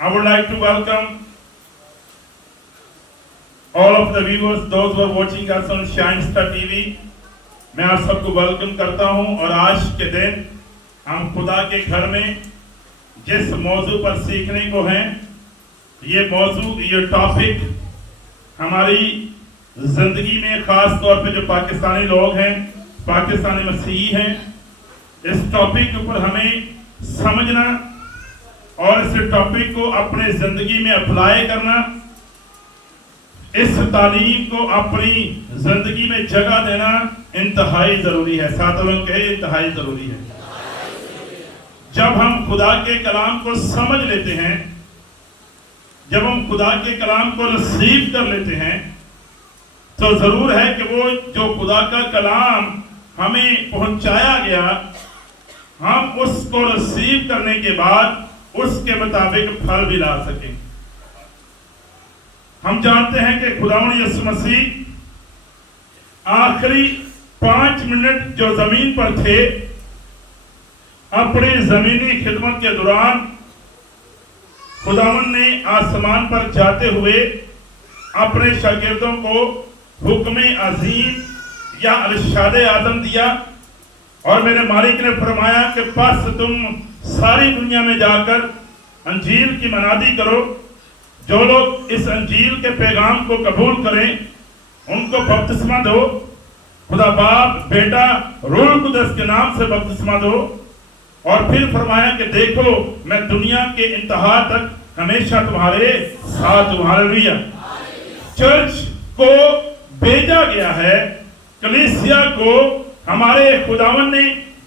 I would like to welcome all of the viewers, those who are watching us on Shine Star TV. मैं आप सबको welcome करता हूं और आज के दिन हम खुदा के घर में जिस मौजू पर सीखने को हैं, ये मौजू, ये टॉपिक हमारी जिंदगी में खास तौर पे जो पाकिस्तानी लोग हैं, पाकिस्तानी मसीही हैं, इस टॉपिक के ऊपर हमें समझना और इस टॉपिक को अपने जिंदगी में अप्लाई करना, इस तालीम को अपनी जिंदगी में जगह देना इंतहाई जरूरी है। साथ लोग कहे इंतहाई जरूरी है। जब हम खुदा के कलाम को समझ लेते हैं, जब हम खुदा के कलाम को रिसीव कर लेते हैं, तो जरूर है कि वो जो खुदा का कलाम हमें पहुंचाया गया, हम उसको रिसीव करने के बाद उसके मुताबिक फल भी ला सकें। हम जानते हैं कि खुदावंद यीशु मसीह आखिरी 5 मिनट जो जमीन पर थे, अपनी जमीनी खिदमत के दौरान खुदावंद ने आसमान पर जाते हुए अपने शागिर्दों को हुक्म अजीम या इरशाद आज़म दिया और मेरे मालिक ने फरमाया कि बस तुम सारी दुनिया में जाकर अंजील की मनादी करो। जो लोग इस अंजील के पैगाम को कबूल करें उनको बपतिस्मा दो। खुदा बाप, बेटा, रूह कुदस के नाम से बपतिस्मा दो। और फिर फरमाया कि देखो मैं दुनिया के इंतहा तक हमेशा तुम्हारे साथ हूं। हालेलुया। चर्च को भेजा गया है, कलीसिया को हमारे खुदावन ने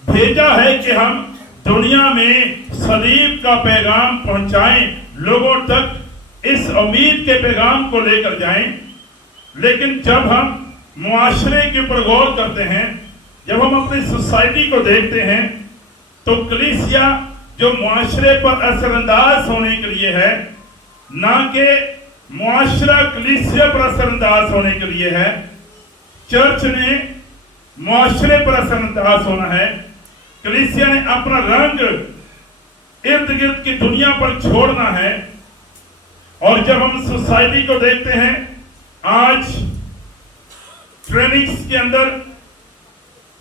भेजा है कि हम दुनिया में सलीब का पैगाम पहुंचाएं, लोगों तक इस उम्मीद के पैगाम को लेकर जाएं। लेकिन जब हम मुआशरे के ऊपर गौर करते हैं, जब हम अपनी सोसाइटी को देखते हैं, तो कलीसिया जो मुआशरे पर असरअंदाज होने के लिए है, ना कि मुआशरा कलीसिया पर असरअंदाज होने के लिए है। चर्च ने मुआशरे पर असरअंदाज होना है। कलीसिया ने अपना रंग इर्द गिर्द की दुनिया पर छोड़ना है। और जब हम सोसाइटी को देखते हैं, आज ट्रेनिंग्स के अंदर,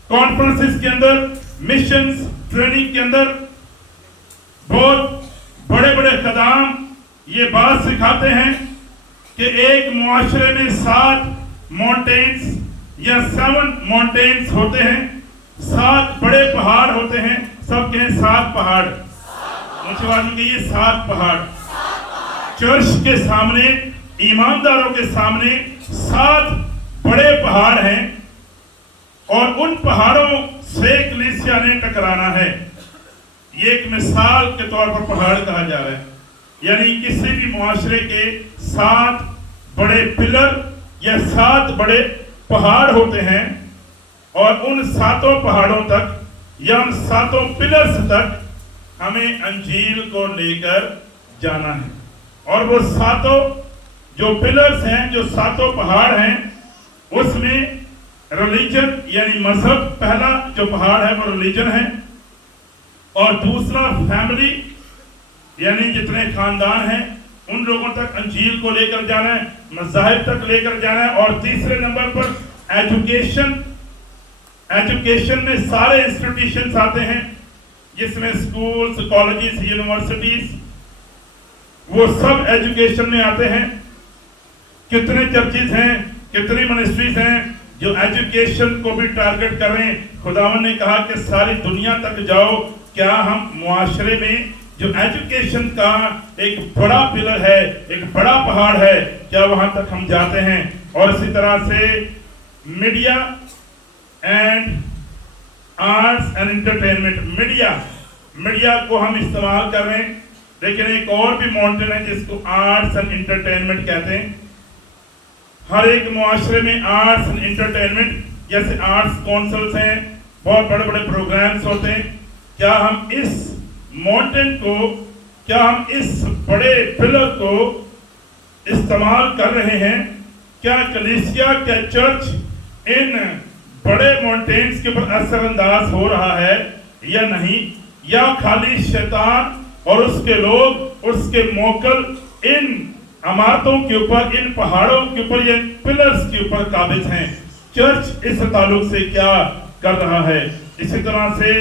कॉन्फ्रेंसेस के अंदर, मिशंस ट्रेनिंग के अंदर बहुत बड़े बड़े खदाम ये बात सिखाते हैं कि एक मुआशरे में 7 माउंटेन्स या 7 माउंटेन्स होते हैं, 7 बड़े पहाड़ होते हैं। सब कहें 7 पहाड़। मुझे के ये 7 पहाड़ चर्च के सामने, ईमानदारों के सामने 7 बड़े पहाड़ हैं और उन पहाड़ों से कलीसिया ने टकराना है। ये एक मिसाल के तौर पर पहाड़ कहा जा रहा है, यानी किसी भी मुआशरे के 7 बड़े पिलर या 7 बड़े पहाड़ होते हैं और उन 7 पहाड़ों तक या उन 7 पिलर्स तक हमें अंजील को लेकर जाना है। और वो 7 जो पिलर्स हैं, जो 7 पहाड़ हैं, उसमें रिलीजन यानी मजहब, पहला जो पहाड़ है वो रिलीजन है, और दूसरा फैमिली यानी जितने खानदान हैं उन लोगों तक अंजील को लेकर जाना है, मज़ाहिब तक लेकर जाना है। और तीसरे नंबर पर एजुकेशन। एजुकेशन में सारे इंस्टीट्यूशंस आते हैं, जिसमें स्कूल्स, कॉलेजेस, यूनिवर्सिटीज, वो सब एजुकेशन में आते हैं। कितने चर्चेज हैं, कितनी मिनिस्ट्रीज हैं जो एजुकेशन को भी टारगेट कर रहे हैं। खुदावन ने कहा कि सारी दुनिया तक जाओ। क्या हम मुआशरे में जो एजुकेशन का एक बड़ा पिलर है, एक बड़ा पहाड़ है, क्या वहां तक हम जाते हैं? और इसी तरह से media and arts and entertainment. Media को हम इस्तेमाल कर रहे हैं, लेकिन एक और भी माउंटेन है जिसको आर्ट्स एंड एंटरटेनमेंट कहते हैं। हर एक मुआशरे में आर्ट्स एंड एंटरटेनमेंट, जैसे आर्ट्स काउंसिल्स हैं, बहुत बड़े बड़े प्रोग्राम्स होते हैं। क्या हम इस माउंटेन को, क्या हम इस बड़े पिलर को इस्तेमाल कर रहे हैं? क्या कलीसिया, क्या चर्च इन बड़े माउंटेन्स के ऊपर असरअंदाज हो रहा है या नहीं? या खाली शैतान और उसके लोग اس کے موکل ان عمارتوں کے اوپر, ان پہاڑوں کے اوپر, یا پلرز کے اوپر قابض ہیں. چرچ اس تعلق سے کیا کر رہا ہے؟ اسی طرح سے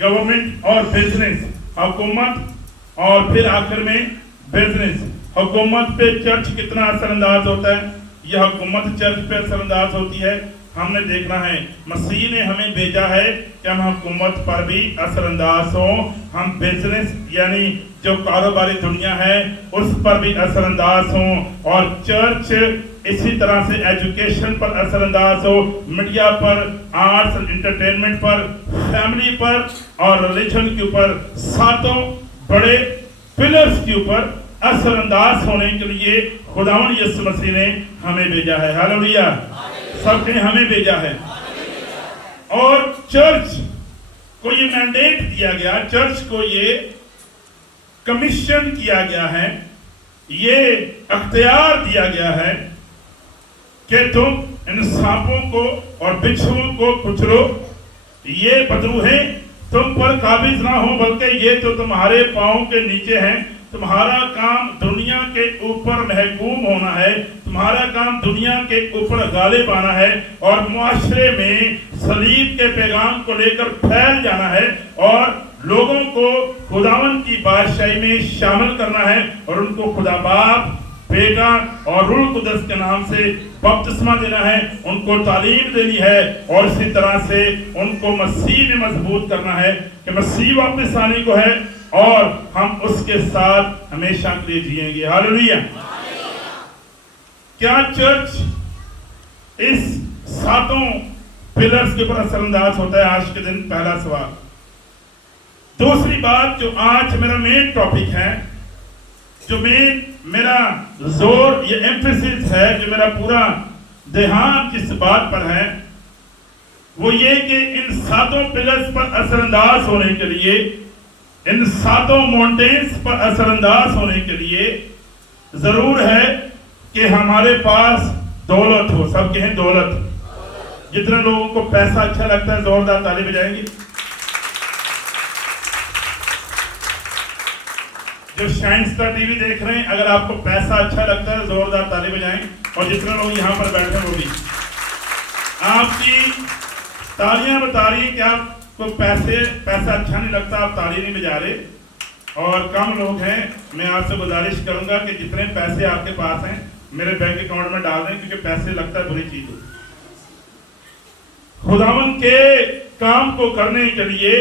گورنمنٹ اور بزنس, حکومت اور پھر آخر میں بزنس. حکومت پہ چرچ کتنا اثر انداز ہوتا ہے؟ یہ حکومت چرچ پہ اثر انداز ہوتی ہے. ہم نے دیکھنا ہے, مسیح نے ہمیں بھیجا ہے کہ ہم حکومت پر بھی اثر انداز ہوں, ہم بزنس یعنی جو کاروباری دنیا ہے اس پر بھی اثر انداز ہوں, اور چرچ اسی طرح سے ایجوکیشن پر اثر انداز ہو, میڈیا پر, آرٹس اور انٹرٹینمنٹ پر, فیملی پر اور ریلیجن کے اوپر, ساتوں بڑے پلرز کے اوپر اثر انداز ہونے کے لیے خداوند یسوع مسیح نے ہمیں بھیجا ہے. ہاللویا, سب نے ہمیں بھیجا ہے. اور چرچ کو یہ مینڈیٹ دیا گیا, چرچ کو یہ کمیشن کیا گیا ہے, یہ اختیار دیا گیا ہے کہ تم ان سانپوں کو اور بچھوؤں کو کچلو, یہ بدروہیں تم پر قابض نہ ہو بلکہ یہ تو تمہارے پاؤں کے نیچے ہیں. تمہارا کام دنیا کے اوپر محکوم ہونا ہے, تمہارا کام دنیا کے اوپر غالب آنا ہے, اور معاشرے میں صلیب کے پیغام کو لے کر پھیل جانا ہے, اور لوگوں کو خداوند کی بادشاہی میں شامل کرنا ہے, اور ان کو خدا باپ, بیٹا اور روح القدس کے نام سے بپتسمہ دینا ہے, ان کو تعلیم دینی ہے, اور اسی طرح سے ان کو مسیح میں مضبوط کرنا ہے کہ مسیح واپس آنے کو ہے اور ہم اس کے ساتھ ہمیشہ کے لیے جئیں گے. ہاللویا. کیا چرچ اس ساتوں پلرز کے اوپر اثر انداز ہوتا ہے؟ آج کے دن پہلا سوال. دوسری بات جو آج میرا مین ٹاپک ہے, جو میرا زور یہ ایمفیسس ہے, جو میرا پورا دھیان جس بات پر ہے, وہ یہ کہ ان ساتوں پلرز پر اثر انداز ہونے کے لیے, ان ساتوں مونٹینز پر اثر انداز ہونے کے لیے ضرور ہے کہ ہمارے پاس دولت ہو. سب کہیں دولت. جتنے لوگوں کو پیسہ اچھا لگتا ہے زوردار تالی بجائیں گے. جو شائن اسٹار ٹی وی دیکھ رہے ہیں, اگر آپ کو پیسہ اچھا لگتا ہے زوردار تالی بجائیں, اور جتنے لوگ یہاں پر بیٹھے ہیں وہ بھی. آپ کی تالیاں بتا رہی ہیں کہ آپ کو پیسہ اچھا نہیں لگتا, آپ تالی نہیں بجا رہے. اور کم لوگ ہیں, میں آپ سے گزارش کروں گا کہ جتنے پیسے آپ کے پاس ہیں میرے بینک اکاؤنٹ میں ڈال دیں, کیونکہ پیسے لگتا ہے بری چیز ہے. خداوند کے کام کو کرنے کے لیے,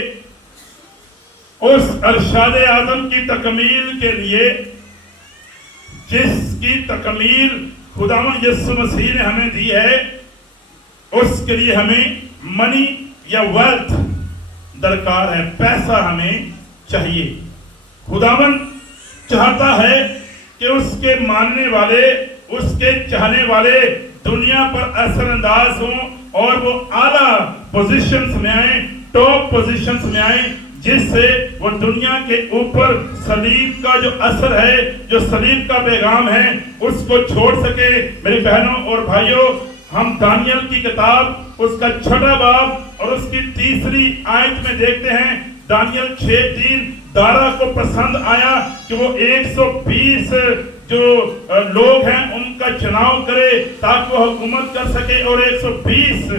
اس ارشاد اعظم کی تکمیل کے لیے, جس کی تکمیل خداوند یسوع مسیح نے ہمیں دی ہے, اس کے لیے ہمیں منی یا ویلتھ درکار ہے, پیسہ ہمیں چاہیے. خداوند چاہتا ہے کہ اس کے ماننے والے, اس کے چاہنے والے دنیا پر اثر انداز ہوں, اور وہ اعلیٰ پوزیشنز میں آئیں, ٹاپ پوزیشنز میں آئیں, جس سے وہ دنیا کے اوپر صلیب کا جو اثر ہے, جو صلیب کا پیغام ہے, اس کو چھوڑ سکے. میری بہنوں اور بھائیوں, ہم دانیل کی کتاب اس کا 6واں باب اور اس کی 3 آیت میں دیکھتے ہیں, دانیل 6:3 دارا کو پسند آیا کہ وہ 120 جو لوگ ہیں ان کا چناؤ کرے تاکہ وہ حکومت کر سکے, اور 120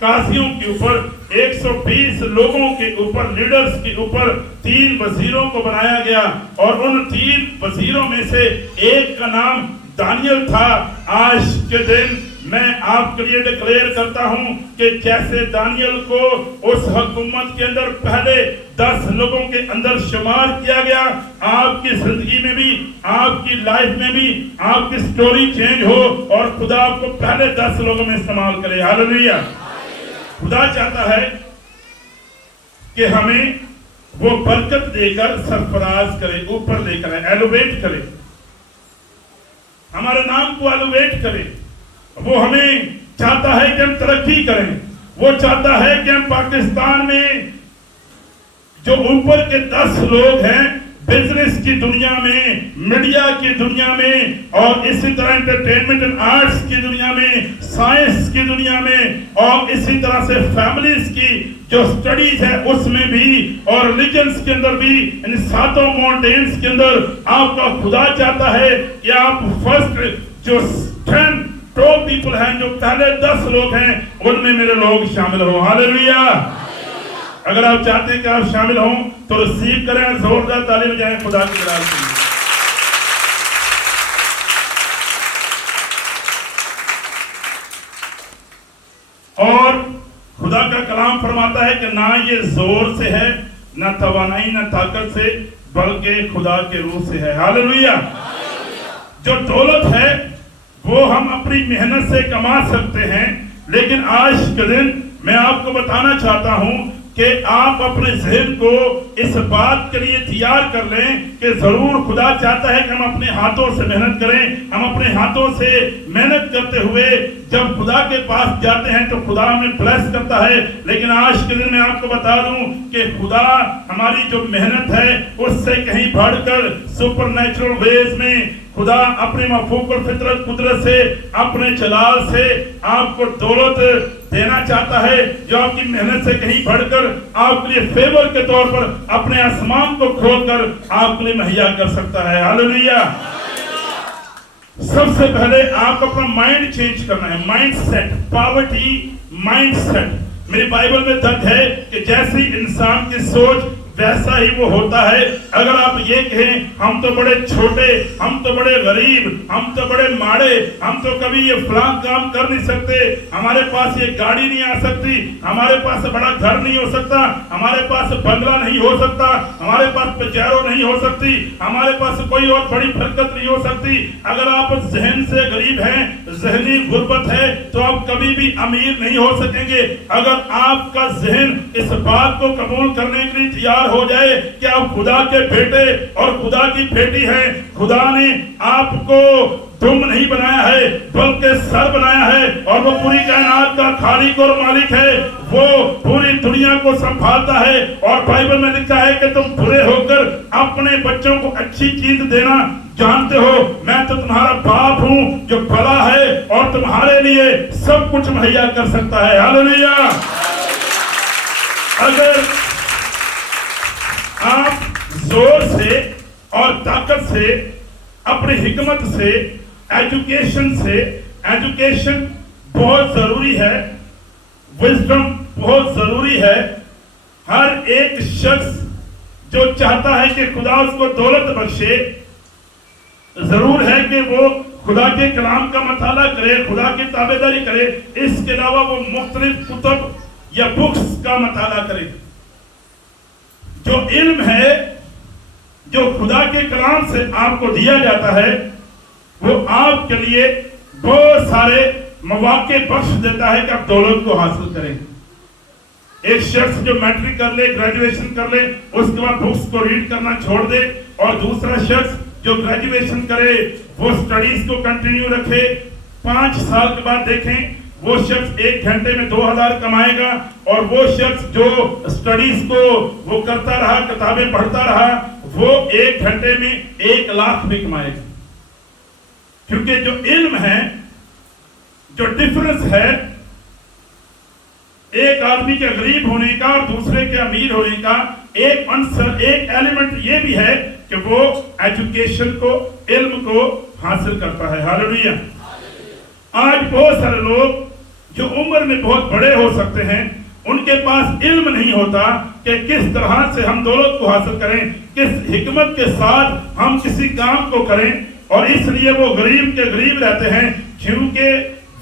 قاضیوں کے اوپر, 120 لوگوں کے اوپر, لیڈرز کے اوپر 3 وزیروں کو بنایا گیا, اور ان 3 وزیروں میں سے ایک کا نام دانیل تھا. آج کے دن میں آپ کے لیے ڈکلیئر کرتا ہوں کہ جیسے دانیل کو اس حکومت کے اندر پہلے 10 لوگوں کے اندر شمار کیا گیا, آپ کی زندگی میں بھی, آپ کی لائف میں بھی آپ کی سٹوری چینج ہو, اور خدا آپ کو پہلے 10 لوگوں میں استعمال کرے. ہاللویا. خدا چاہتا ہے کہ ہمیں وہ برکت دے کر سرفراز کرے, اوپر لے کر ایلویٹ کرے, ہمارے نام کو ایلویٹ کرے. وہ ہمیں چاہتا ہے کہ ہم ترقی کریں, وہ چاہتا ہے کہ ہم پاکستان میں جو اوپر کے 10 لوگ ہیں बिजनेस की दुनिया में, मीडिया की दुनिया में, और इसी तरह एंटरटेनमेंट एंड आर्ट्स की दुनिया में, साइंस की दुनिया में, और इसी तरह से फैमिलीज की जो स्टडीज है उसमें भी, और रिलीजन्स के अंदर भी, इन सातों माउंटेन्स के अंदर आपका खुदा चाहता है कि आप फर्स्ट जो 10 टॉप पीपल हैं, जो पहले 10 लोग हैं, उनमें मेरे लोग शामिल हो। हालेलुया। अगर आप चाहते हैं कि आप शामिल हों तो रिसीव करें, जोरदार ताली बजाएं खुदा की जलाल के लिए। और खुदा का कलाम फरमाता है कि ना ये जोर से है, ना तवानाई, ना ताकत से, बल्कि खुदा के रूह से है। हालेलुया। जो दौलत है वो हम अपनी मेहनत से कमा सकते हैं, लेकिन आज के दिन मैं आपको बताना चाहता हूं कि आप अपने ज़हन को इस बात के लिए तैयार कर लें कि जरूर खुदा चाहता है कि हम अपने हाथों से मेहनत करें। हम अपने हाथों से मेहनत करते हुए जब खुदा के पास जाते हैं तो खुदा हमें ब्लेस करता है। लेकिन आज के दिन मैं आपको बता दूं कि खुदा हमारी जो मेहनत है उससे कहीं बढ़कर सुपरनैचुरल वेज में खुदा अपनी मफूकुल फितरत कुदरत से, अपने जलाल से आपको दौलत देना चाहता है, जो आपकी मेहनत से कहीं बढ़कर आपके लिए फेवर के तौर पर अपने आसमान को खोलकर आपके लिए मुहैया कर सकता है। हालेलुया। सबसे पहले आप अपना माइंड चेंज करना है, mind set, poverty mind set. मेरी बाइबल में दर्ज है कि जैसी इंसान की सोच वैसा ही वो होता है। अगर आप ये कहें हम तो बड़े छोटे, हम तो बड़े गरीब, हम तो बड़े माड़े, हम तो कभी ये फलां काम कर नहीं सकते, हमारे पास ये गाड़ी नहीं आ सकती, हमारे पास बड़ा घर नहीं हो सकता, हमारे पास बंगला नहीं हो सकता, हमारे पास पचैरो नहीं हो सकती, हमारे पास कोई और बड़ी बरकत नहीं हो सकती। अगर आप जहन से गरीब हैं, जहनी गुर्बत है, तो आप कभी भी अमीर नहीं हो सकेंगे। अगर आपका जहन इस बात को कबूल करने के लिए तैयार हो जाए कि आप खुदा के बेटे और खुदा की बेटी हैं, खुदा ने आपको दुम नहीं बनाया है बल्कि सर बनाया है, और वो पूरी कायनात का खालिक और मालिक है, वो पूरी दुनिया को संभालता है। और बाइबल में लिखा है कि तुम बुरे होकर अपने बच्चों को अच्छी चीज देना जानते हो, मैं तो तुम्हारा बाप हूं जो भला है और तुम्हारे लिए सब कुछ मुहैया कर सकता है। हालेलुया। अगर आप जोर से और ताकत से, अपनी हिकमत से, एजुकेशन बहुत जरूरी है, विजडम बहुत जरूरी है। हर एक शख्स जो चाहता है कि खुदा उसको दौलत बख्शे, जरूर है कि वो खुदा के कलाम का मताला करे, खुदा की ताबेदारी करे, इसके अलावा वो मुख्तलिफ कुतुब या बुक्स का मताला करे। जो इल्म है जो खुदा के कलाम से आपको दिया जाता है वो आपके लिए बहुत सारे मौके बख्श देता है कि आप दौलत को हासिल करें। एक शख्स जो मैट्रिक कर ले, ग्रेजुएशन कर ले, उसके बाद बुक्स को रीड करना छोड़ दे, और दूसरा शख्स जो ग्रेजुएशन करे वो स्टडीज को कंटिन्यू रखे। 5 साल के बाद देखें वो शख्स 1 घंटे में 2000 कमाएगा, और वो शख्स जो स्टडीज को वो करता रहा, किताबें पढ़ता रहा, वो 1 घंटे में 1 लाख भी कमाएगा। क्योंकि जो इल्म है, जो डिफरेंस है एक आदमी के गरीब होने का और दूसरे के अमीर होने का, एक आंसर, एक एलिमेंट ये भी है कि वो एजुकेशन को, इल्म को हासिल करता है। हालेलुया। आज बहुत सारे लोग जो उम्र में बहुत बड़े हो सकते हैं, उनके पास इल्म नहीं होता कि किस तरह से हम दौलत को हासिल करें, किस हिकमत के साथ हम किसी काम को करें, और इसलिए वो गरीब के गरीब रहते हैं। क्योंकि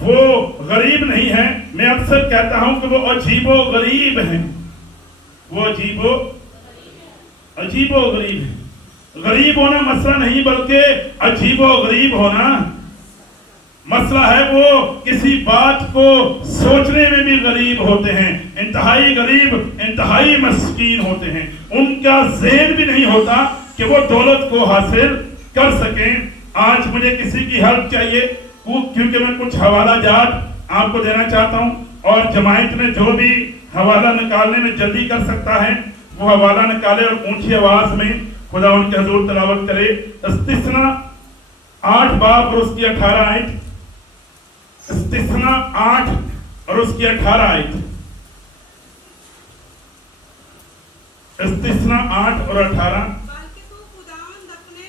वो गरीब नहीं है, मैं अक्सर कहता हूं कि वो अजीबो गरीब हैं, वो अजीबो गरीब है। गरीब होना मसला नहीं, बल्कि अजीबो गरीब होना मसला है। वो किसी बात को सोचने में भी गरीब होते हैं, इंतहाई गरीब, इंतहाई मस्कीन होते हैं। उनका ज़हन भी नहीं होता कि वो दौलत को हासिल कर सकें। आज मुझे किसी की हेल्प चाहिए, क्योंकि मैं कुछ हवाला जात आपको देना चाहता हूं, और जमायत में जो भी हवाला निकालने में जल्दी कर सकता है वो हवाला निकाले और ऊंची आवाज में खुदा उनके हजूर तलावत करे। इस्तिस्ना 8 बाब और उसकी 18 आयत। इस्तिस्ना 8 और उसकी 18 आयत। इस्तिस्ना 8 और 18। बल्कि तू खुदावंद अपने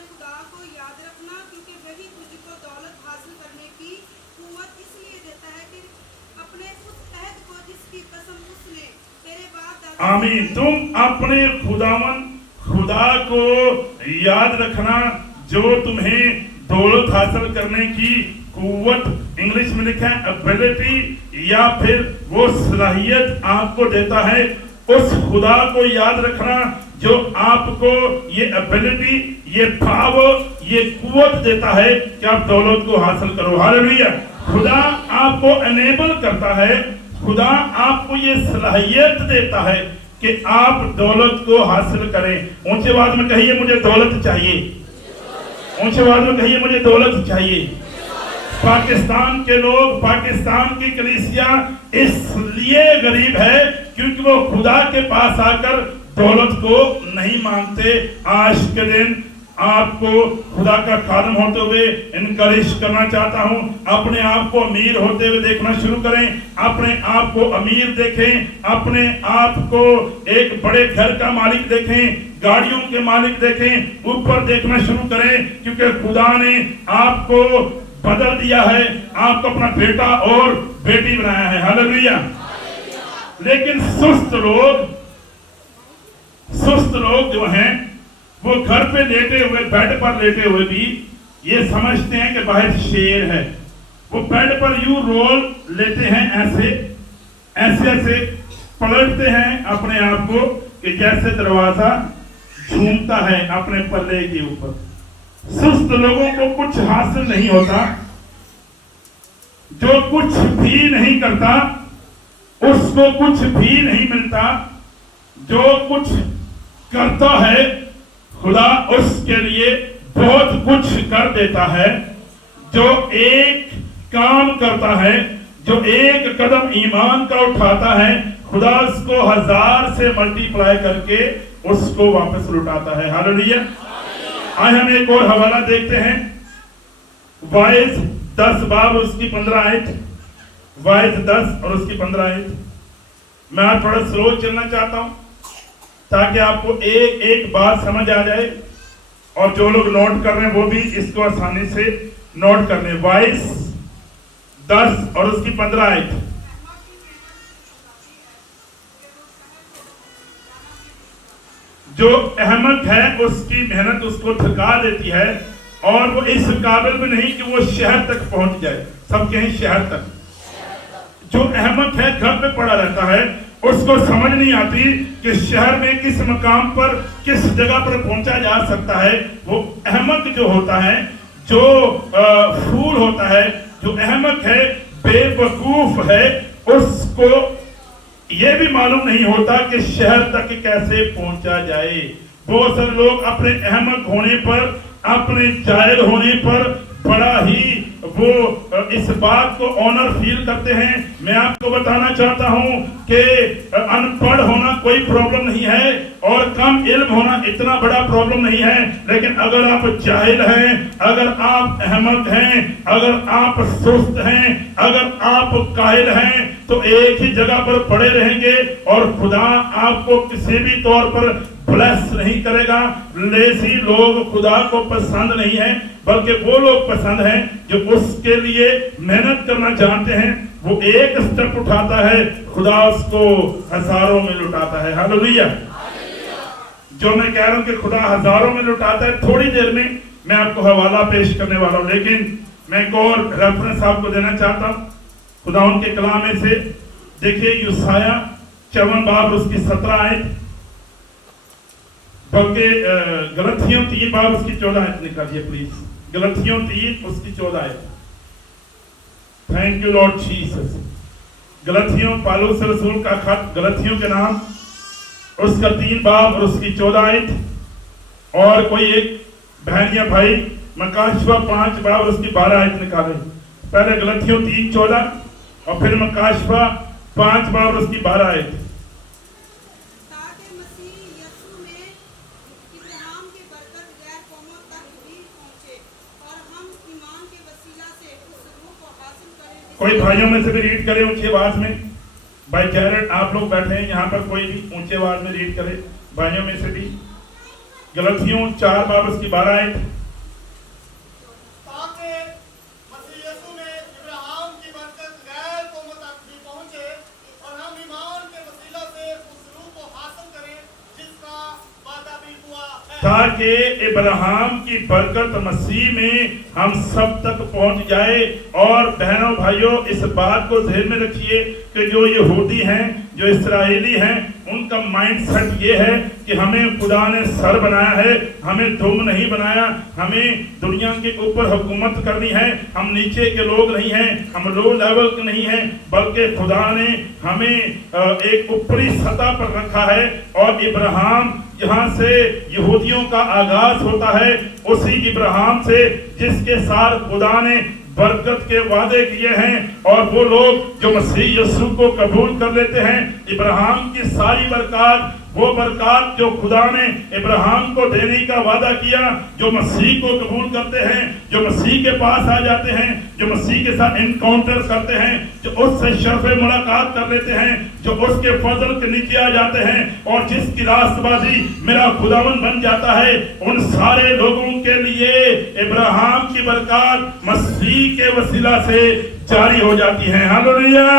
खुदा को याद रखना, क्योंकि वही तुझको दौलत हासिल करने की कुव्वत इसलिए देता है कि अपने उस अहद को जिसकी कसम उसने तेरे बाप आमीन। तुम अपने खुदा को याद रखना जो तुम्हें दौलत हासिल करने की कुव्वत, इंग्लिश में लिखा है एबिलिटी, या फिर वो सलाहियत आपको देता है। उस खुदा को याद रखना जो आपको ये एबिलिटी, ये पावर, ये कुव्वत देता है कि आप दौलत को हासिल करो। हालेलुया। खुदा आपको एनेबल करता है, खुदा आपको ये सलाहियत देता है कि आप दौलत को हासिल करें। ऊंचे आवाज में कहिए मुझे दौलत चाहिए। ऊंचे आवाज में कहिए मुझे दौलत चाहिए। पाकिस्तान के लोग, पाकिस्तान की कलीसिया इसलिए गरीब है क्योंकि वो खुदा के पास आकर दौलत को नहीं मांगते। आज के दिन आपको खुदा का खादम होते हुए इनकरेज करना चाहता हूं, अपने आप को अमीर होते हुए देखना शुरू करें। अपने आप को अमीर देखें, अपने आप को एक बड़े घर का मालिक देखें, गाड़ियों के मालिक देखें, ऊपर देखना शुरू करें, क्योंकि खुदा ने आपको बदल दिया है, आपको अपना बेटा और बेटी बनाया है। हालेलुया। लेकिन सुस्त लोग जो हैं वो घर पे लेटे हुए, बेड पर लेटे हुए भी ये समझते हैं कि बाहर शेर है। वो बेड पर यूं रोल लेते हैं, ऐसे पलटते हैं अपने आप को कि जैसे दरवाजा झूमता है अपने पल्ले के ऊपर। सुस्त लोगों को कुछ हासिल नहीं होता, जो कुछ भी नहीं करता उसको कुछ भी नहीं मिलता, जो कुछ करता है खुदा उसके लिए बहुत कुछ कर देता है। जो एक काम करता है, जो एक कदम ईमान का उठाता है, खुदा उसको 1000 से मल्टीप्लाई करके उसको वापस लुटाता है। हालेलुया। आज हम एक और हवाला देखते हैं, वाइज 10 बाब उसकी 15 आयत। वाइज 10 और उसकी 15 आयत। मैं आज थोड़ा स्लो चलना चाहता हूं ताकि आपको एक एक बात समझ आ जाए, और जो लोग नोट कर रहे हैं वो भी इसको आसानी से नोट कर लें। वाइज 10 और उसकी 15 आयत। जो अहमद है उसकी मेहनत उसको थका देती है, और वो इस काबिल भी नहीं कि वो शहर तक पहुंच जाए। सब कहें शहर तक। जो अहमद है घर पे पड़ा रहता है, उसको समझ नहीं आती कि शहर में किस मकाम पर, किस जगह पर पहुंचा जा सकता है। वो अहमद जो होता है, जो फूल होता है, जो अहमद है, बेवकूफ है, उसको ये भी मालूम नहीं होता कि शहर तक कैसे पहुंचा जाए। बहुत सारे लोग अपने अहमद होने पर, अपने जाहिल होने पर बड़ा ही वो इस बात को ऑनर फील करते हैं। मैं आपको बताना चाहता हूं कि अनपढ़ होना कोई प्रॉब्लम नहीं है, और कम इल्म होना इतना बड़ा प्रॉब्लम नहीं है। लेकिन अगर आप जाहिल हैं, अगर आप अहमद हैं, अगर आप सुस्त हैं, अगर आप काहिल हैं, तो एक ही जगह पर पड़े रहेंगे और खुदा आपको किसी भी तौर पर ब्लेस नहीं करेगा। लेजी लोग खुदा को पसंद नहीं है, बल्कि वो लोग पसंद हैं जो उसके लिए मेहनत करना जानते हैं। वो एक स्टेप उठाता है, खुदा उसको हजारों में लुटाता है। हालेलुया। जो मैं कह रहा हूं कि खुदा हजारों में लुटाता है, थोड़ी देर में मैं आपको हवाला पेश करने वाला हूं, लेकिन मैं एक और रेफरेंस आपको देना चाहता हूं खुदा उनके कलाम में से। देखिए यूसाया 54 बाब उसकी 17 आयत, बल्कि गलतियों 3 बाब उसकी 14 आयत निकालिए प्लीज। गलतियों 3 उसकी 14 आयत। Thank you Lord Jesus. गलतियों, पौलुस रसूल का खत गलतियों के नाम, उसका 3 बाब और उसकी 14 आयत। और कोई एक बहन या भाई मकाशवा 5 बाब और उसकी 12 आयत निकाले। पहले गलतियों 3:14 और फिर मकाशवा 5 बाब और उसकी 12 आयत। ताकि कोई भाइयों में से भी रीड करे ऊंची आवाज में। भाई कैरेट आप लोग बैठे हैं यहाँ पर, कोई भी ऊंची आवाज में रीड करे भाइयों में से भी। गलतियों 4 बाब उसकी 12 आयत। ताकि मसीह यीशु में इब्राहिम की बरकत गैर कौमों तक भी पहुंचे और हम ईमान के वसीला से उस रूह को हासिल करें जिसका वादा भी हुआ है। ताकि इब्राहिम की बरकत मसीह में हम सब तक पहुंच जाए। और बहनों भाइयों, इस बात को ध्यान में रखिए कि जो यहूदी हैं, जो इस्राएली हैं, उनका माइंड सेट ये है कि हमें खुदा ने सर बनाया है, हमें दुम नहीं बनाया, हमें दुनिया के ऊपर हुकूमत करनी है, हम नीचे के लोग नहीं हैं, हम लो लेवल के नहीं हैं, बल्कि खुदा ने हमें एक ऊपरी सतह पर रखा है। और इब्राहिम जहाँ से यहूदियों का आगाज होता है, उसी इब्राहिम से जिसके साथ खुदा ने बरकत के वादे किए हैं, और वो लोग जो मसीह यीशु को कबूल कर लेते हैं, इब्राहिम की सारी बरकत, वो बरकत जो खुदा ने इब्राहिम को देने का वादा किया, जो मसीह को कबूल करते हैं, जो मसीह के पास आ जाते हैं, जो मसीह के साथ इनकाउंटर करते हैं, जो उससे शर्फ़े मुलाकात कर लेते हैं, जो उसके फजल के नीचे आ जाते हैं और जिसकी रास्तबाजी मेरा खुदावन बन जाता है, उन सारे लोगों के लिए इब्राहिम की बरकत मसीह के वसीला से जारी हो जाती है। हालेलुया।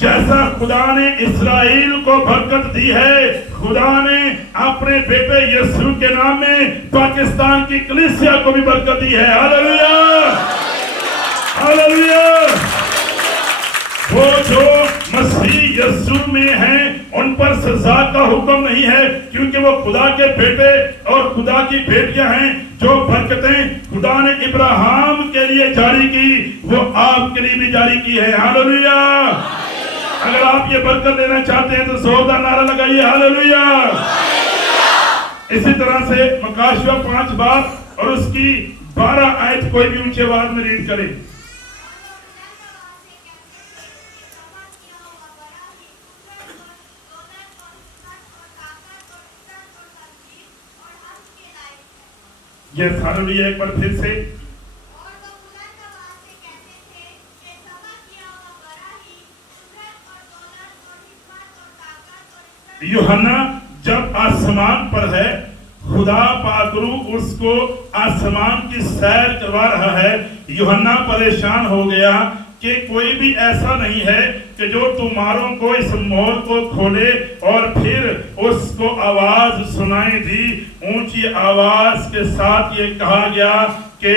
जैसा खुदा ने इस्राएल को बरकत दी है, खुदा ने अपने बेटे यीशु के नाम में पाकिस्तान की कलीसिया को भी बरकत दी है। Hallelujah, hallelujah. वो जो मसीह यीशु में हैं, उन पर सजा का हुक्म नहीं है, क्योंकि वो खुदा के बेटे और खुदा की बेटियां हैं। जो बरकतें खुदा ने इब्राहिम के लिए जारी की, वो आपके लिए भी जारी की है। हालेलुया। अगर आप ये बरकत लेना चाहते हैं तो जोरदार नारा लगाइए, हालेलुया। इसी तरह से मकाशिवा 5 बाब और उसकी 12 आयत कोई भी ऊंचे आवाज में रीड करे। ये हालेलुया एक बार फिर से। यूहन्ना जब आसमान पर है, खुदा पाकरू उसको आसमान की सैर करवा रहा है। यूहन्ना परेशान हो गया कि कोई भी ऐसा नहीं है कि जो तुम्हारों को इस मोहर को खोले, और फिर उसको आवाज सुनाई दी। ऊंची आवाज के साथ ये कहा गया कि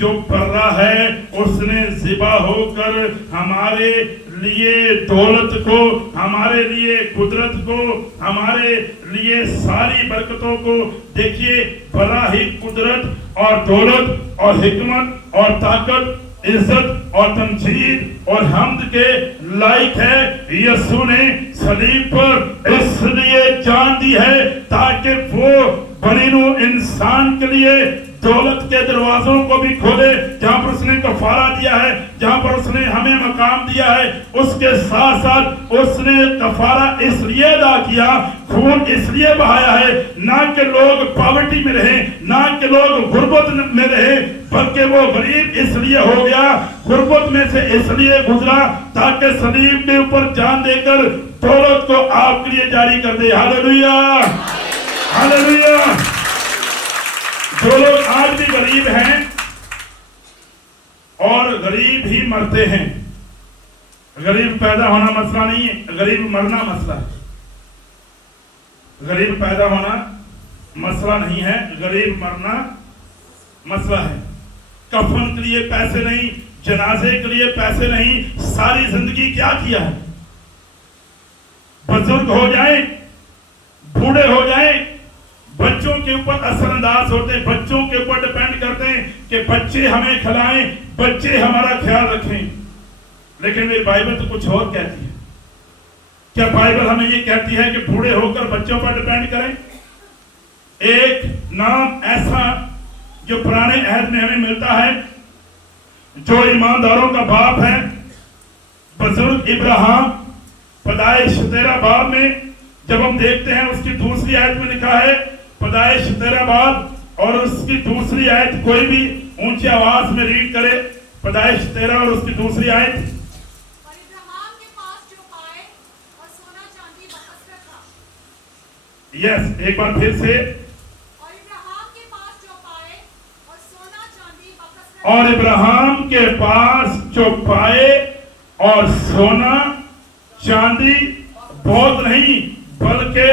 जो बर्रा है उसने ज़िबा होकर हमारे लिए दौलत को, हमारे लिए कुदरत को, हमारे लिए सारी बरकतों को, देखिए बड़ा ही कुदरत और दौलत और हिकमत और ताकत, इज्जत और तमजीद और हम्द के लायक है। यीशु ने सलीब पर इसलिए जान दी है ताकि वो बनीनू इंसान के लिए दौलत के दरवाजों को भी खोले। जहां पर उसने कफारा दिया है, जहां पर उसने हमें मकाम दिया है, उसके साथ साथ उसने कफारा इसलिए अदा किया, खून इसलिए बहाया है, ना कि लोग पॉवर्टी में रहे, ना कि लोग गुर्बत में रहे, बल्कि वो गरीब इसलिए हो गया, गुर्बत में से इसलिए गुजरा ताकि सलीब के ऊपर जान देकर दौलत को आपके लिए जारी कर दे। Hallelujah, hallelujah. जो लोग आज भी गरीब हैं और गरीब ही मरते हैं, गरीब पैदा होना मसला नहीं है, गरीब मरना मसला है। गरीब पैदा होना मसला नहीं है, गरीब मरना मसला है। कफन के लिए पैसे नहीं, जनाजे के लिए पैसे नहीं, सारी जिंदगी क्या किया है? बुजुर्ग हो जाए, बूढ़े हो जाए, बच्चों के ऊपर असरअंदाज होते हैं, बच्चों के ऊपर डिपेंड करते हैं कि बच्चे हमें खिलाएं, बच्चे हमारा ख्याल रखें। लेकिन मेरी बाइबल तो कुछ और कहती है। क्या बाइबल हमें ये कहती है कि बूढ़े होकर बच्चों पर डिपेंड करें? एक नाम ऐसा जो पुराने अहद में हमें मिलता है, जो ईमानदारों का बाप है, बुजुर्ग इब्राहिम। पैदाइश 13 बाब में जब हम देखते हैं, उसकी दूसरी आयत में लिखा है, पैदाइश 13 बाब और उसकी दूसरी आयत कोई भी ऊंची आवाज में रीड करे। पैदाइश 13 और उसकी दूसरी आयत। और इब्राहिम के पास जो पाए और सोना चांदी बकसरत था। यस, एक बार फिर से। और इब्राहिम के पास जो पाए और सोना चांदी बकसरत। और इब्राहिम के पास जो पाए और सोना चांदी बहुत नहीं बल्कि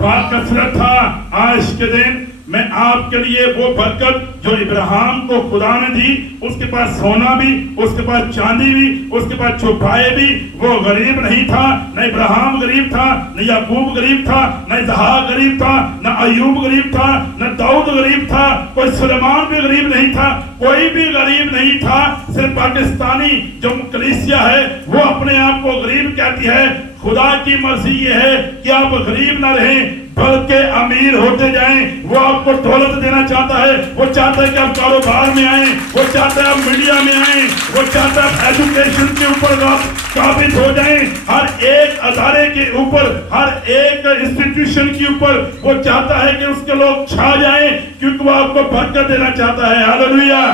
बाकसरत था। आज के दिन मैं आपके लिए वो बरकत जो इब्राहिम को खुदा ने दी, उसके पास सोना भी, उसके पास चांदी भी, उसके पास छुपाए भी, वो गरीब नहीं था। न इब्राहिम गरीब था, न याकूब गरीब था, न इसहाक गरीब था, न अय्यूब गरीब था, न दाऊद गरीब था, कोई सुलेमान भी गरीब नहीं था, कोई भी गरीब नहीं था। सिर्फ पाकिस्तानी जो कलीसिया है वो अपने आप को गरीब कहती है। खुदा की मर्जी ये है कि आप गरीब ना रहें बल्कि अमीर होते जाएं। वो आपको दौलत देना चाहता है, वो चाहता है कि आप कारोबार में आएं, वो चाहता है आप मीडिया में आएं, वो चाहता है आप एजुकेशन के ऊपर आप काबिज हो जाएं। हर एक अदारे के ऊपर, हर एक इंस्टीट्यूशन के ऊपर वो चाहता है कि उसके लोग छा जाएं, क्योंकि वो आपको बरकत देना चाहता है। हालेलुया।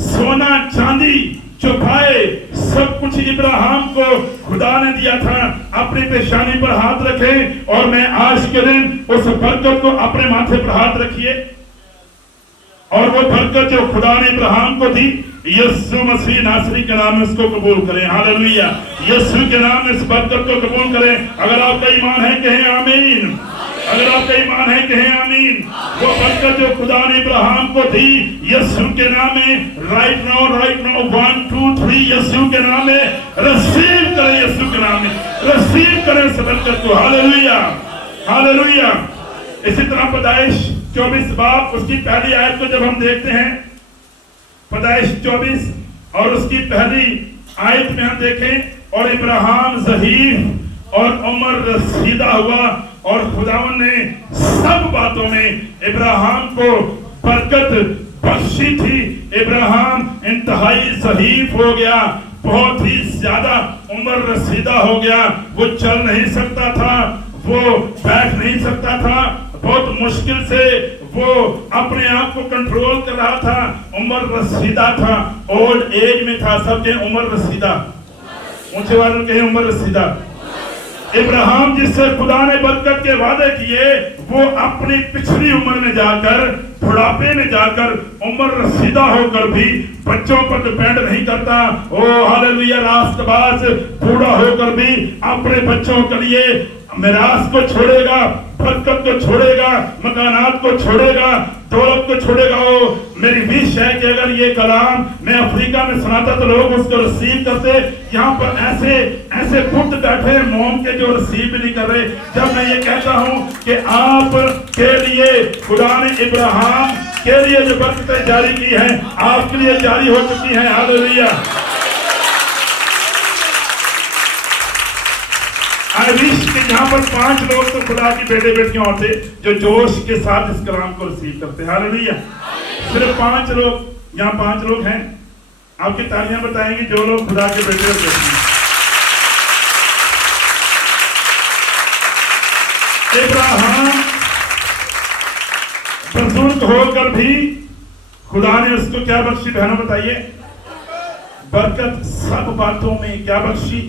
सोना चांदी छुपाए सब कुछ इब्राहिम को खुदा ने दिया था। अपनी पेशानी पर हाथ रखें और मैं आज के दिन उस बरकत को अपने माथे पर हाथ रखिए। और वो बरकत जो खुदा ने इब्राहिम को दी, यीशु मसीह नासरी के नाम में उसको कबूल करें। हालेलुया। यीशु के नाम में इस बरकत को कबूल करें। अगर आपका ईमान है कहें आमीन। अगर आपका ईमान है कहें आमीन। वो बरकत जो खुदा ने इब्राहिम को दी, यीशु के नाम में राइट नाउ 1 2 3 यीशु के नाम में रिसीव करें। यीशु के नाम में रिसीव करें इस बरकत को। Hallelujah, hallelujah. इसी तरह पैदाइश 24 बाब उसकी पहली आयत को जब हम देखते हैं, पैदाइश 24 और उसकी पहली आयत में हम देखें, और इब्राहिम ज़हीफ और उम्र रसीदा हुआ और खुदावन ने सब बातों में इब्राहिम को बरकत बख्शी थी। इब्राहिम इंतहाई ज़हीफ हो गया, बहुत ही ज्यादा उम्र रसीदा हो गया। वो चल नहीं सकता था, वो बैठ नहीं सकता था, बहुत मुश्किल से वो अपने आप को कंट्रोल कर रहा था। उम्र रसीदा था, ओल्ड एज में था। सब कहें उम्र रसीदा, ऊंचे वालों कहें उम्र रसीदा। इब्राहिम जिससे खुदा ने बरकत के वादे किए, वो अपनी पिछली उम्र में जाकर, बुढ़ापे में जाकर, उम्र रसीदा होकर भी बच्चों पर डिपेंड नहीं करता। ओ हालेलुया। रास्तबाज बूढ़ा होकर भी अपने बच्चों के लिए मिरास को छोड़ेगा, बरकत को छोड़ेगा, मकानात को छोड़ेगा, दौलत को छोड़ेगा। ओ मेरी विश है कि अगर ये कलाम मैं अफ्रीका में सुनाता तो लोग उसको रिसीव करते। यहाँ पर ऐसे ऐसे बुत बैठे हैं मोम के जो रिसीव भी नहीं कर रहे। जब मैं ये कहता हूँ कि आप के लिए खुदा ने इब्राहिम के लिए जो बरकतें जारी की हैं, आपके लिए जारी हो चुकी हैं। हालेलुया। आई विश कि यहाँ पर 5 लोग तो खुदा की बेटे बेटियां होते जो जोश के साथ इस कलाम को रिसीव करते हैं। हालेलुया। सिर्फ 5 लोग, यहाँ 5 लोग हैं। आपकी तालियां बताएंगे जो लोग खुदा के बेटे और बेटियां। इब्राहिम बुजुर्ग होकर भी खुदा ने उसको क्या बख्शी? बहनों बताइए। बरकत सब बातों में क्या बख्शी?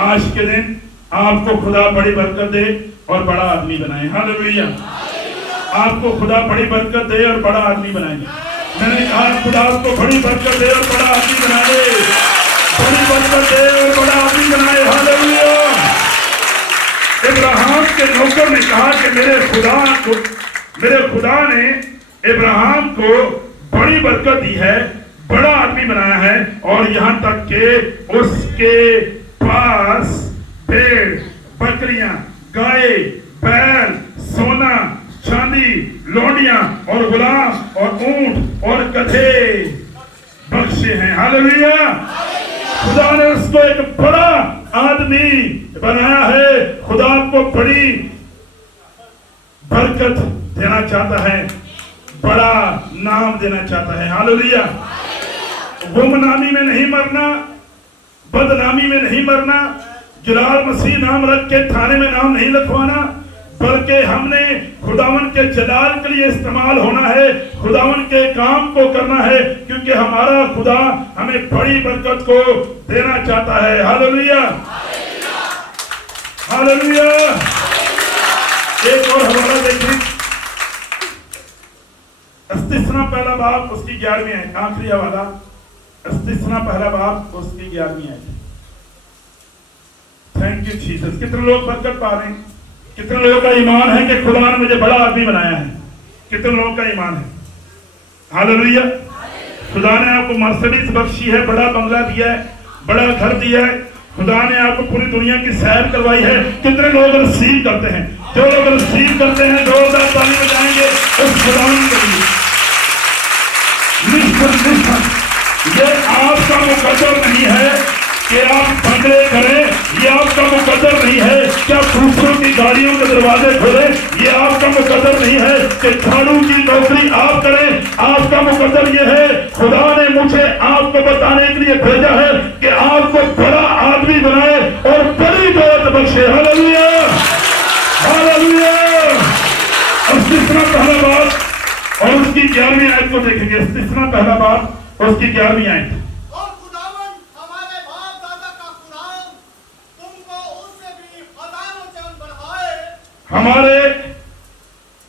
आज के दिन आपको खुदा बड़ी बरकत दे और बड़ा आदमी बनाए। हालेलुया। आपको खुदा बड़ी बरकत दे और बड़ा आदमी बनाए। मैंने कहा खुदा आपको बड़ी बरकत दे और बड़ा आदमी बनाए, बड़ी बरकत दे और बड़ा आदमी बनाए। हालेलुया। इब्राहिम के नौकर ने कहा कि मेरे खुदा ने इब्राहिम को बड़ी बरकत दी है, बड़ा आदमी बनाया है, और यहाँ तक कि उसके पास भेड़, बकरियां, गाय, बैल, सोना, चांदी, लौंडियां और गुलाम और ऊंट और गधे बख्शे हैं। हालेलुया। खुदा ने उसको एक बड़ा आदमी बनाया है। खुदा को बड़ी बरकत देना चाहता है, बड़ा नाम देना चाहता है। हालेलुया। गुमनामी में नहीं मरना, बदनामी में नहीं मरना, जलाल मसीह नाम रख के थाने में नाम नहीं लिखवाना, बल्कि हमने खुदावन के जलाल के लिए इस्तेमाल होना है, खुदावन के काम को करना है, क्योंकि हमारा खुदा हमें बड़ी बरकत को देना चाहता है। Hallelujah, hallelujah. एक और हवाला देखिए, इस्तिस्ना पहला बाब उसकी 11वीं आयत, आखिरी हवाला, इस्तिस्ना पहला बाब उसकी 11वीं आयत। Thank you Jesus. कितने लोग बरकत पा रहे हैं? कितने लोगों का ईमान है कि खुदा ने मुझे बड़ा आदमी बनाया है? कितने लोगों का ईमान है? हालेलुया। खुदा ने आपको मर्सिडीज बख्शी है, बड़ा बंगला दिया है, बड़ा घर दिया है, खुदा ने आपको पूरी दुनिया की सैर करवाई है। कितने लोग रिसीव करते हैं? जो लोग रिसीव करते हैं जोरदार ताली बजाएंगे उस खुदा के लिए। ये आपका मुकद्दर नहीं है कि आप बंगले करें, ये आपका मुकद्दर नहीं है कि आप दूसरों की गाड़ियों के दरवाजे खोलें, ये आपका मुकद्दर नहीं है कि झाड़ू की नौकरी आप करें। आपका मुकद्दर ये है, खुदा ने मुझे आपको बताने के लिए भेजा है कि आपको बड़ा आदमी बनाए और बड़ी दौलत बख्शे। Hallelujah, hallelujah. इस्तिस्ना पहला बाब और उसकी 11वीं आयत को देखेंगे। इस्तिस्ना पहला बाब और उसकी 11वीं आयत। और खुदावन हमारे बाप दादा का खुदा तुमको उससे भी हजारों चंद बढ़ाए। हमारे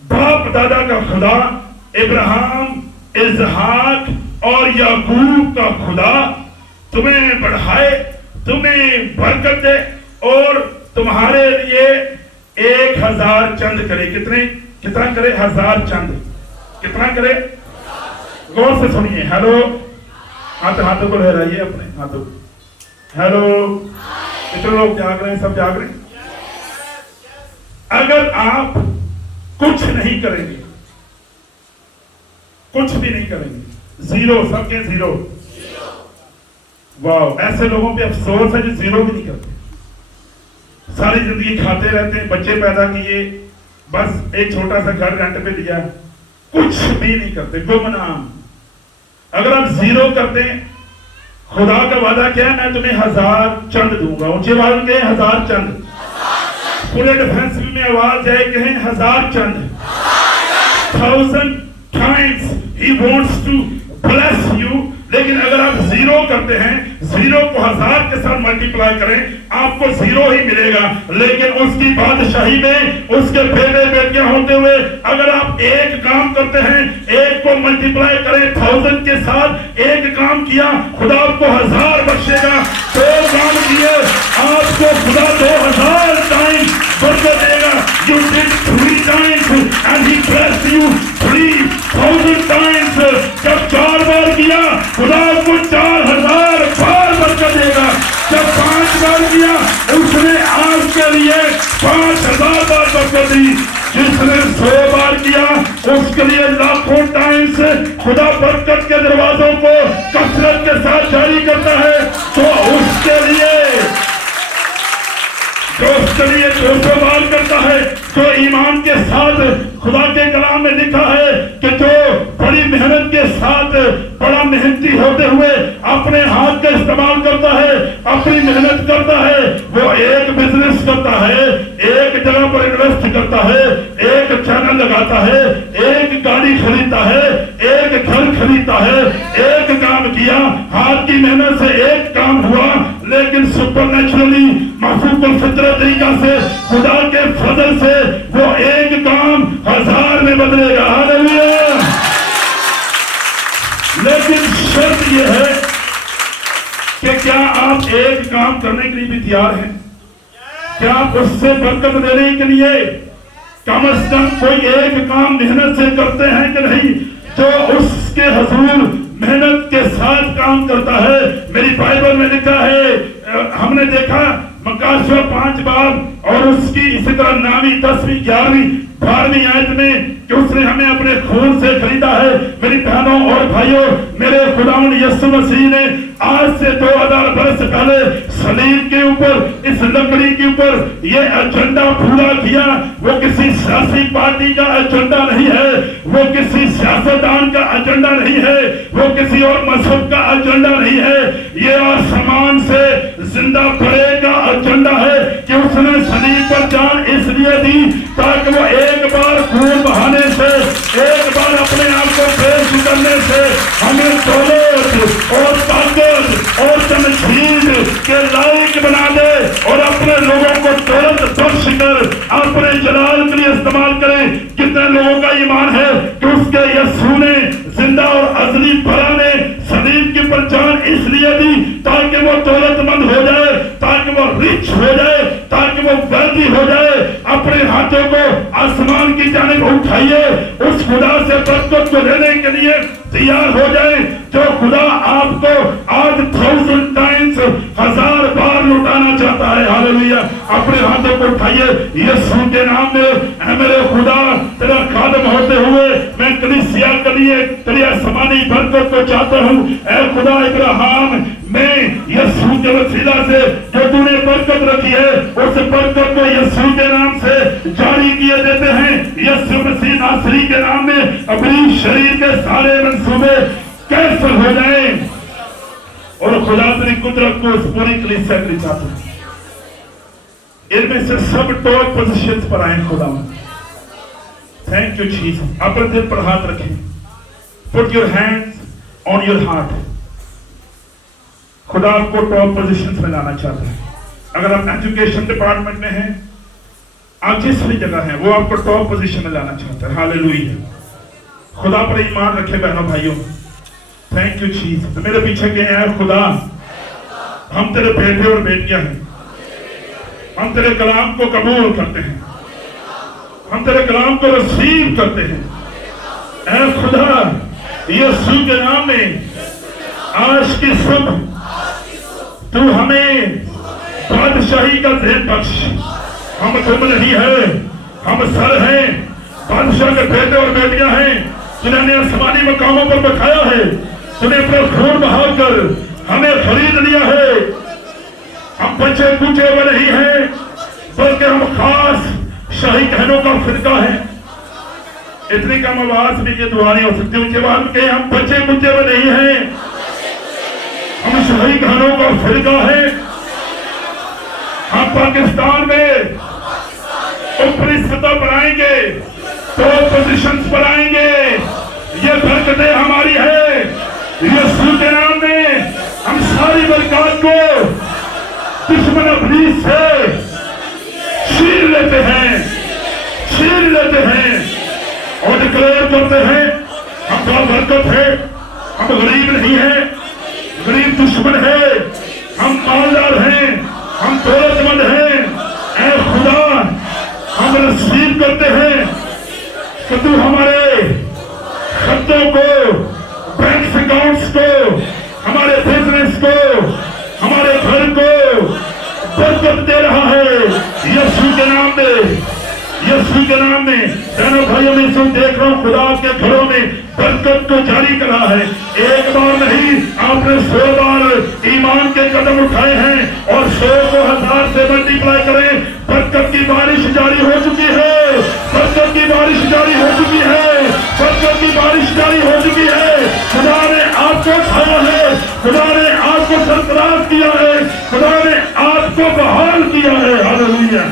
बाप दादा का खुदा, इब्राहिम, इसहाक और याकूब का खुदा तुम्हें बढ़ाए, तुम्हें बरकत दे और तुम्हारे लिए 1000 चंद करे। कितना करे? 1000 चंद। कितना करे? गौर से सुनिए। हेलो, हाथों को लहराइए अपने हाथों को। हेलो, कितने लोग जाग रहे हैं? सब जाग रहे हैं? अगर आप कुछ नहीं करेंगे, कुछ भी नहीं करेंगे, जीरो, सबके जीरो। वाह, ऐसे लोगों पे अफसोस है जो जीरो भी नहीं करते। सारी जिंदगी खाते रहते हैं, बच्चे पैदा किए, बस एक छोटा सा घर रेंट पे लिया, कुछ भी नहीं करते, गुमनाम। अगर आप जीरो करते हैं, खुदा का वादा क्या है? मैं तुम्हें 1000 चंद दूंगा। ऊंची आवाज में कहें 1000 चंद। पूरे डिफेंस में आवाज है, कहें 1000 चंद। 1000 times he wants to bless you। लेकिन अगर आप जीरो करते हैं, जीरो को 1000 के साथ मल्टीप्लाई करें, आपको जीरो ही मिलेगा। लेकिन उसकी बादशाही में उसके बेटे बेटियां होते हुए अगर आप एक काम करते हैं, एक को मल्टीप्लाई करें 1000 के साथ, एक काम किया, खुदा आपको 1000 बख्शेगा। 2 काम किए, आपको खुदा 2000 टाइम बरकत देगा। You did 3 times and he blessed you 3000 times। जब 4 बार किया, खुदा आपको 4000 बार बरकत देगा। जब 5 बार किया, उसने आपके लिए 5000 बार बरकत दी। जिसने 100 बार किया, उसके लिए लाखों टाइम्स खुदा बरकत के दरवाजों को कसरत के साथ जारी करता है। तो उसके लिए 200 बार करता है। जो ईमान के साथ, खुदा के कलाम में लिखा है कि जो बड़ी मेहनत के साथ, बड़ा मेहनती होते हुए अपने हाथ का इस्तेमाल करता है, अपनी मेहनत करता है, वो एक बिजनेस करता है, एक जगह पर इन्वेस्ट करता है, एक चैनल लगाता है, एक गाड़ी खरीदता है, एक घर खरीदता है, एक काम किया, हाथ की मेहनत से एक काम हुआ, लेकिन सुपरनेचुरली महफूजुल फितरत तरीका से, खुदा के फजल से वो एक काम 1000 में बदलेगा। हालेलुया। लेकिन शर्त यह है कि क्या आप एक काम करने के लिए भी तैयार हैं? क्या आप उससे बरकत देने के लिए कम से कम कोई एक काम मेहनत से करते हैं कि नहीं? जो उसके हुजूर मेहनत के साथ काम करता है। मेरी बाइबल में लिखा है, हमने देखा मकासवा 5 बार और उसकी इसी तरह 9वीं 10वीं 11वीं 12वीं आयत में कि उसने हमें अपने खून से खरीदा है। मेरी बहनों और भाइयों, मेरे खुदावंद यीशु मसीह ने आज से 2000 बरस पहले सलीब के ऊपर, इस लकड़ी के ऊपर ये एजेंडा पूरा किया। वो किसी सियासी पार्टी का एजेंडा नहीं है, वो किसी सियासतदान का एजेंडा नहीं है, वो किसी और मजहब का एजेंडा नहीं है। ये आसमान से जिंदा बड़े का एजेंडा है कि उसने सलीब पर जान इसलिए दी ताकि अपने जलाल के लिए इस्तेमाल करें। कितने लोगों का ईमान है कि उसके यीशु ने जिंदा और अजली भला ने सलीब की पहचान इसलिए दी ताकि वो दौलतमंद हो जाए, ताकि वो रिच हो जाए, ताकि वो वेल्दी हो जाए। अपने हाथों को आसमान की जानिब उठाइए, उस खुदा से बरकत को लेने के लिए तैयार हो जाए जो खुदा आपको आज 1000 टाइम्स 1000 बार लुटाना चाहता है। हालेलुया। अपने हाथों को उठाइए, यीशु के नाम में ऐ मेरे खुदा तेरा खादम होते हुए मैं कलीसिया के लिए तेरी आसमानी बरकत को चाहता हूँ। ऐ खुदा इब्राहिम में यीशु के वसीला से जो तूने बरकत रखी है उस बरकत को यीशु के नाम से जारी किए देते हैं। यीशु मसीह नासरी के नाम में अपनी शरीर के सारे मंसूबे कैंसल हो जाए और खुदा तेरी कुदरत को उस पूरी कलीसिया के लिए चाहता है। इनमें से सब टॉप पोजीशंस पर आए खुदा। Thank you Jesus. अपने दिल पर हाथ रखें। Put your hands on your heart. खुदा आपको टॉप पोजीशंस में लाना चाहता है। अगर आप एजुकेशन डिपार्टमेंट में हैं, आप जिस भी जगह हैं, वो आपको टॉप पोजीशन में लाना चाहता है। हालेलुया। खुदा पर ईमान रखे बहनों भाइयों। Thank you Jesus. मेरे पीछे के हैं खुदा, हम तेरे बेटे और बेटियां हैं, हम तेरे कलाम को कबूल करते हैं, हम तेरे कलाम को रिसीव करते हैं। ऐ खुदा यीशु के नाम में आज की सुबह तू हमें बादशाही का ज़हन बख्श। हम तुम नहीं है, हम सर हैं, बादशाह के बेटे और बेटियां हैं। तूने आसमानी मकामों पर बखाया है, तूने अपना खून बहाकर हमें खरीद लिया है। हम बचे पूछे हुए नहीं हैं, बल्कि हम खास शाही कहनों का फिरका है। इतनी कम आवाज में ये दुआ नहीं हो सकती। उनके बाद के हम बचे पूछे हुए नहीं हैं, हम शाही कहनों का फिरका है। हम पाकिस्तान में ऊपरी सतह पर आएंगे, तो पोजीशंस पर आएंगे। ये बरकतें हमारी है। यीशु के नाम में हम सारी बरकत को दुश्मन इब्लीस से छीन लेते हैं, छीन लेते हैं और डिक्लेयर करते हैं हम तो बरकत है। हम गरीब नहीं है, गरीब दुश्मन है। हम मालदार हैं, हम दौलतमंद हैं। ऐ खुदा हम रिसीव करते हैं कि तू हमारे खतों को, बैंक अकाउंट्स को, हमारे बिजनेस को, हमारे घर को बरकत दे रहा है। यीशु के नाम में, यीशु के नाम में बहनों भाइयों में सुन देख रहा हूँ खुदा आपके घरों में बरकत को जारी कर रहा है। एक बार नहीं, आपने 100 बार ईमान के कदम उठाए हैं और 100 को 1000 से मल्टीप्लाई करें। बरकत की बारिश जारी हो चुकी है, बरकत की बारिश जारी हो चुकी है, बरकत की बारिश जारी हो चुकी है। खुदा ने आपको उठाया है, खुदा ने आपको सरफराज किया है, खुदा ने आपको बहाल किया है। Hallelujah.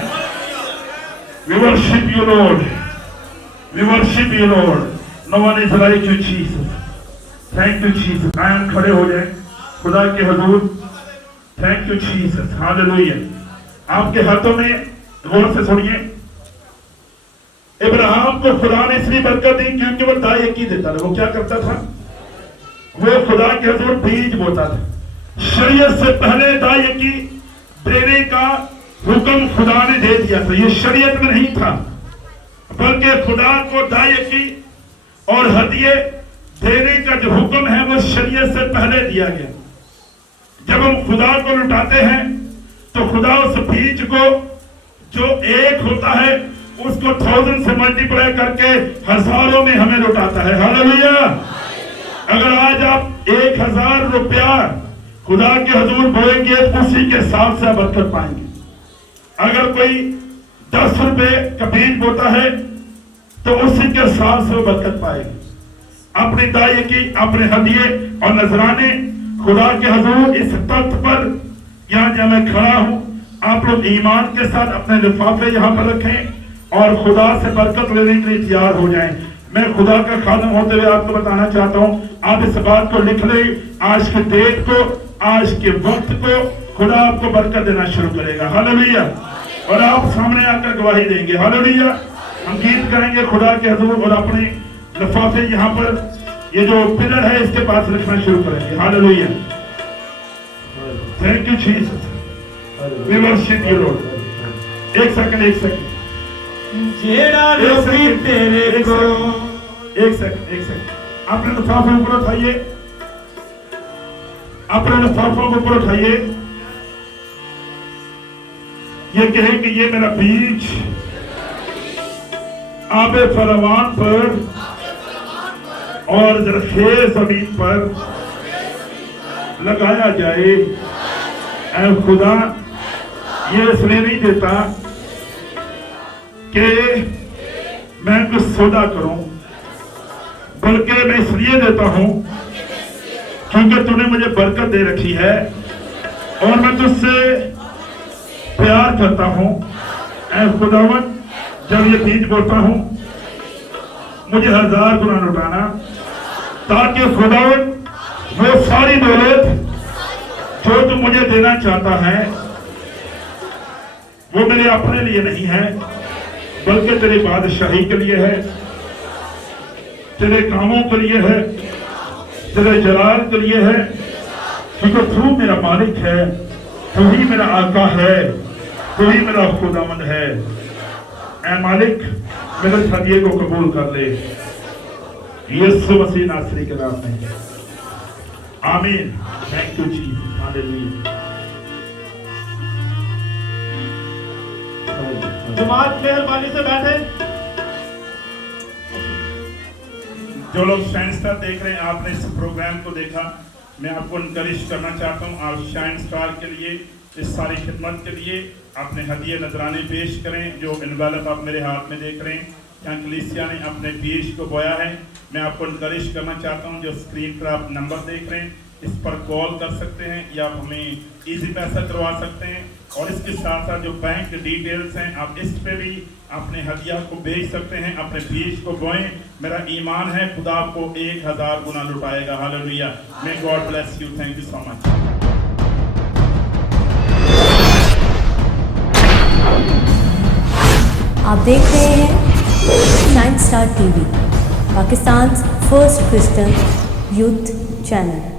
We worship you, Lord. We worship you, Lord. No one is like you, Jesus. Thank you, Jesus. Ion खड़े हो जाए खुदा के हुजूर। Thank you, Jesus. Hallelujah. आपके हाथों में गौर से सुनिए। इब्राहिम को खुदा ने इसलिए बरकत दी क्योंकि वो दाई यकी देता था। वो क्या करता था? वो खुदा के हुजूर बीज बोता था। शरीयत से पहले दाई यकी देने का हुक्म खुदा ने दे दिया था। ये शरीयत में नहीं था, बल्कि खुदा को दायकी और हदिये देने का जो हुक्म है वो शरीयत से पहले दिया गया। जब हम खुदा को लुटाते हैं तो खुदा उस बीज को जो एक होता है उसको 1000 से मल्टीप्लाई करके हजारों में हमें लुटाता है। हालेलुया। अगर आज आप 1000 रुपया खुदा के हुजूर बोएंगे उसी के साथ से बरकत पाएंगे। अगर कोई 10 रुपए का बीज बोता है तो उसी के साथ से बरकत पाएगी। अपनी दाई की, अपने हदिये और नजराने खुदा के हुजूर इस तख्त पर यहाँ जब मैं खड़ा हूँ, आप लोग ईमान के साथ अपने लिफाफे यहाँ पर रखें और खुदा से बरकत लेने के लिए तैयार हो जाएं। मैं खुदा का खादम होते हुए आपको बताना चाहता हूँ, आप इस बात को लिख लें। आज के डेट को, आज के वक्त को खुदा आपको बरकत देना शुरू करेगा। हालेलुया। और आप सामने आकर गवाही देंगे। हालेलुया। हम गीत करेंगे खुदा के हजूर और अपने लिफाफे यहाँ पर ये जो पिलर है इसके पास रखना शुरू करेंगे। Hallelujah. Thank you Jesus, we worship you Lord. एक सेकंड जेड़ा लोगी तेरे को एक सेकंड अपने लिफाफे ऊपर उठाइए, अपने लिफाफों को ऊपर उठाइए। ये कहे कि ये मेरा बीज आबे फरमान पर और जरखेज जमीन पर लगाया जाए। ऐ खुदा, ये इसलिए नहीं देता कि मैं कुछ सौदा करूं, बल्कि मैं इसलिए देता हूं क्योंकि तूने मुझे बरकत दे रखी है और मैं तुझसे प्यार करता हूं। ऐ खुदावन, जब ये बीज बोता हूं मुझे 1000 गुना लौटाना, ताकि खुदावन वो सारी दौलत जो तू मुझे देना चाहता है वो मेरे अपने लिए नहीं है, बल्कि तेरी बादशाही के लिए है, तेरे कामों के लिए है, तेरे जलाल के लिए है, क्योंकि तू मेरा मालिक है, तू ही मेरा आका है, तू ही मेरा खुदावंद है। ऐ मालिक, मेरे हदिये को कबूल कर ले, यीशु मसीह नासरी के नाम में, आमीन। थैंक यू जी, हालेलुया। जमात मेहरबानी से बैठे। जो लोग शाइन स्टार देख रहे हैं, आपने इस प्रोग्राम को देखा, मैं आपको इनकरेज करना चाहता हूँ, आप शाइन स्टार के लिए, इस सारी खिदमत के लिए अपने हदिये नजराने पेश करें। जो एनवेलप आप मेरे हाथ में देख रहे हैं, यहाँ कलीसिया ने अपने बीज को बोया है। मैं आपको इनकरेज करना चाहता हूँ, जो स्क्रीन पर आप नंबर देख रहे हैं, इस पर कॉल कर सकते हैं या आप हमें इजी पैसा करवा सकते हैं, और इसके साथ साथ जो बैंक डिटेल्स हैं आप इस पे भी अपने हदिया को भेज सकते हैं, अपने बीज को बोएं। मेरा ईमान है खुदा आपको 1000 गुना लुटाएगा। Hallelujah. May God bless you. Thank you so much. आप देख रहे हैं Shine Star TV, Pakistan first Christian youth channel.